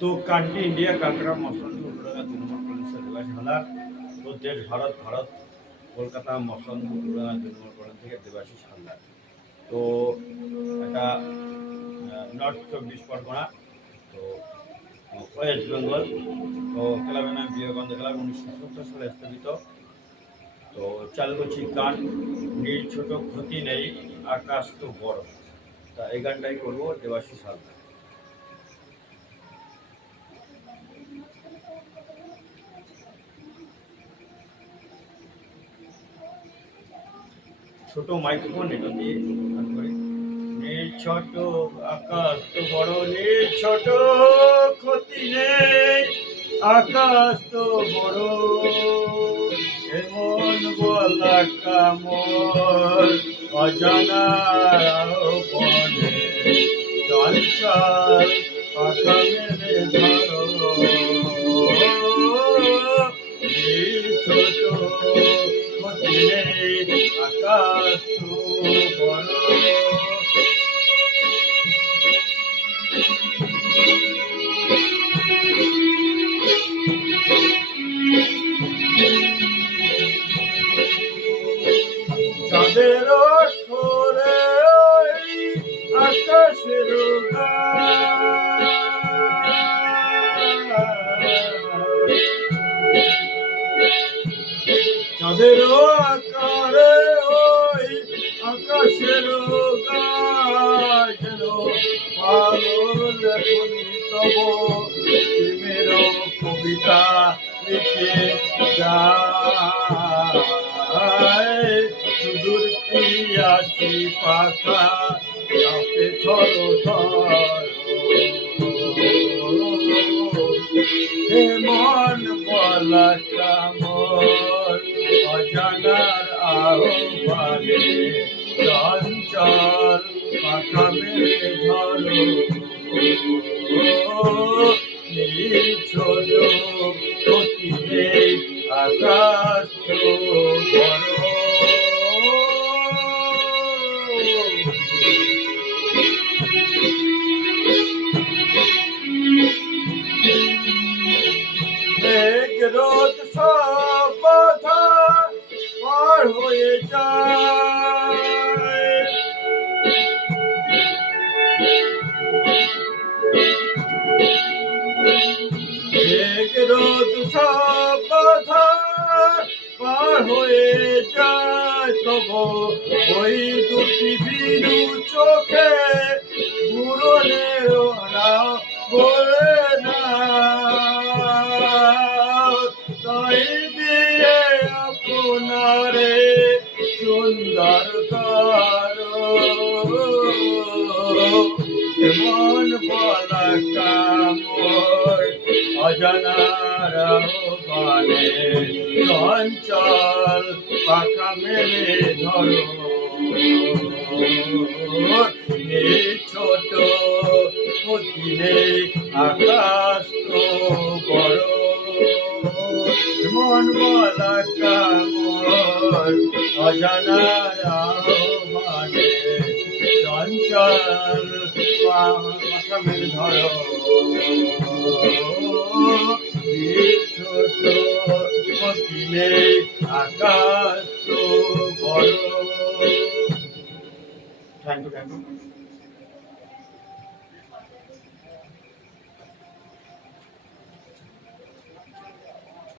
তো country India কাঁকড়া মসলান উল্টোডাঙ্গা ২ নম্বর college দেবাশী Haldar. তো দেশ ভারত কলকাতা মসলান উল্টোডাঙ্গা ২ নম্বর কলেজ থেকে দেবাশিস হালদার। তো এটা নর্থ ২৪ পরগনা, তো ওয়েস্ট বেঙ্গল। তো ক্লাবের নাম বিবেকানন্দ ক্লাব, ১৯৭০ সালে স্থাপিত। তো চালু করছি গান, নীল ছোট ক্ষতি নেই আকাশ তো বড়। তা এই গানটাই করবো দেবাশিস হালদার। ছোট মাইক্রোফোন এটা দিয়ে গান করি। নীল ছোট আকাশ তো বড়, নীল ছোট ক্ষতি নেই আকাশ তো বড়, এমন বলা কামল অজানা বনে চঞ্চল পাখা মেলে ধরো, নীল ছোট ক্ষতি নেই আকাশ তো বড়। চাঁদের অক্ষরে আকাশের চাঁদের আকারে ওই আকাশের যেন পাগল এখনই তব প্রেমের কবিতা লিখে যায়, সুদূর পিয়াসি পাখা কাঁপে থর থর, মন বলা কামর অজানার আহ্বানে চঞ্চল পাখা মেলে ধরো, নীল ছোট ক্ষতি নেই আকাশ তো বড়। মেঘ রোদ সব বাধা পার হয়ে যায়, মেঘ রোদ সব বাধা পার হয়ে যায়, তবু ওই দুটি বিরু চোখে পুরনের না বলে না, তাই দিয়ে আপনারে সুন্দর করো, এমন বলা কামর অজানার আহ্বানে চঞ্চল পাখা মেলে ধরো, নীল ছোট ক্ষতি নেই আকাশ তো বড়, মন বলা কামর অজানার আহ্বানে চঞ্চল পাখা মেলে ধরো, ছোট ক্ষতি নেই আকাশ তো বড়। Thank you.